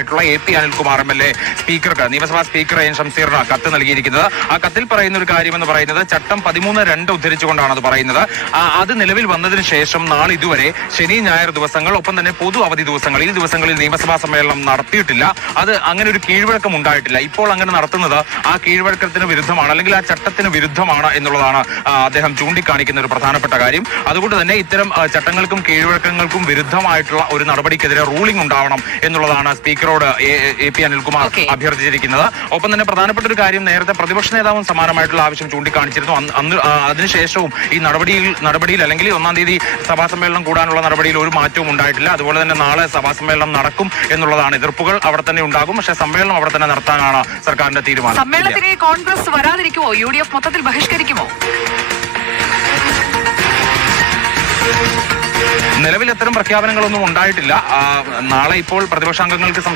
ആയിട്ടുള്ള A P Anilkumar M L A സ്പീക്കർക്ക് നിയമസഭാ സ്പീക്കർ എൻ ഷംസീറിന് കത്ത് നൽകിയിരിക്കുന്നത്. ആ കത്തിൽ പറയുന്ന ഒരു കാര്യം എന്ന് പറയുന്നത് ചട്ടം പതിമൂന്ന് രണ്ട് ഉദ്ധരിച്ചുകൊണ്ടാണ് അത് പറയുന്നത്. അത് നിലവിൽ വന്നതിന് ശേഷം നാളെ ഇതുവരെ ശനി ഞായർ ദിവസങ്ങൾ ഒപ്പം തന്നെ പൊതു അവധി ദിവസങ്ങൾ ഈ ദിവസങ്ങളിൽ നിയമസഭാ സമ്മേളനം നടത്തിയിട്ടില്ല. അത് അങ്ങനെ ഒരു കീഴ്വഴക്കം ഉണ്ടായിട്ടില്ല. ഇപ്പോൾ അങ്ങനെ നടത്തുന്നത് ആ കീഴ്വഴക്കത്തിന് വിരുദ്ധമാണ് അല്ലെങ്കിൽ ആ ചട്ടത്തിന് വിരുദ്ധമാണ് എന്നുള്ളതാണ് അദ്ദേഹം ചൂണ്ടിക്കാണിക്കുന്ന ഒരു പ്രധാനപ്പെട്ട കാര്യം. അതുകൊണ്ട് തന്നെ ഇത്തരം ചട്ടങ്ങൾക്കും കീഴ്വഴക്കങ്ങൾക്കും വിരുദ്ധമായിട്ടുള്ള ഒരു നടപടിക്കെതിരെ റൂളിംഗ് ഉണ്ടാവണം എന്നുള്ളതാണ് സ്പീക്കറോട് എ- പി അനിൽകുമാർ. അഭ്യർത്ഥിച്ചിരിക്കുന്നത്. ഒപ്പം തന്നെ പ്രധാനപ്പെട്ട ഒരു കാര്യം നേരത്തെ പ്രതിപക്ഷ നേതാവും സമാനമായിട്ടുള്ള ആവശ്യം ചൂണ്ടിക്കാണിച്ചിരുന്നു. അന്ന് അന്ന് അതിനുശേഷവും ഈ നടപടിയിൽ നടപടിയിൽ അല്ലെങ്കിൽ ഒന്നാം തീയതി സഭാ സമ്മേളനം കൂടാനുള്ള നടപടിയിൽ ഒരു മാറ്റവും ഉണ്ടായിട്ടില്ല. അതുപോലെ തന്നെ നാളെ സഭാ സമ്മേളനം നടക്കും എന്നുള്ളതാണ് എതിർപ്പുകൾ അവിടെ തന്നെ ഉണ്ടാകും. പക്ഷേ സമ്മേളനം അവിടെ തന്നെ നടത്താനാണ് സർക്കാരിന്റെ തീരുമാനം. സമ്മേളനത്തിന് കോൺഗ്രസ് വരാതിരിക്കുമോ? യു ഡി എഫ് മൊത്തത്തിൽ ബഹിഷ്കരിക്കുമോ? നിലവിൽ അത്തരം പ്രഖ്യാപനങ്ങളൊന്നും ഉണ്ടായിട്ടില്ല. നാളെ ഇപ്പോൾ പ്രതിപക്ഷാംഗങ്ങൾക്ക് സംസാരിക്കാൻ